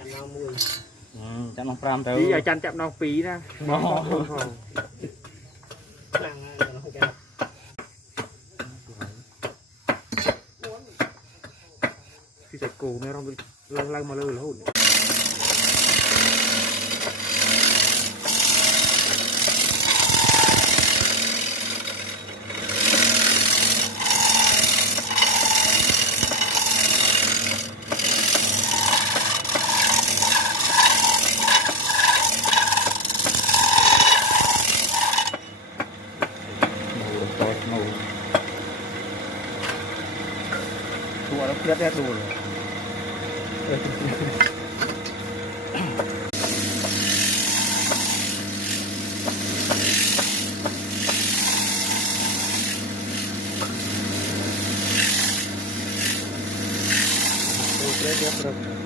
จับน้องมวยจับน้องปรามเต้า ปีอาจารย์จับน้องปีนะน้องนั่งเราจะที่จะโกงเนี่ยเราลังมาเลยแล้วตัวแล้วเพื่อนแรกดูเลย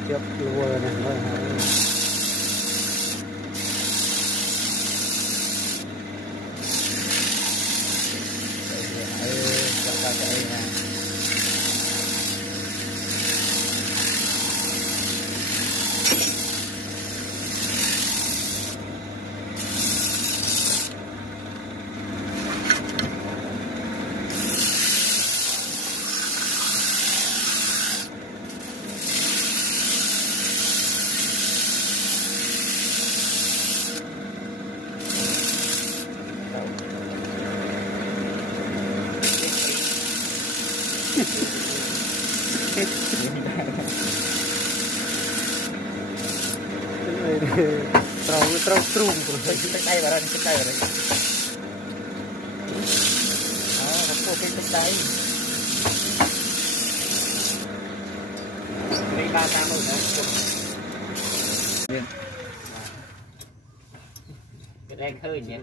tiếp luôn này thôi trâu trùng của mình đây vào đây đó nó cô cái đây đây 3 cam rồi cái đen hơi nhỉ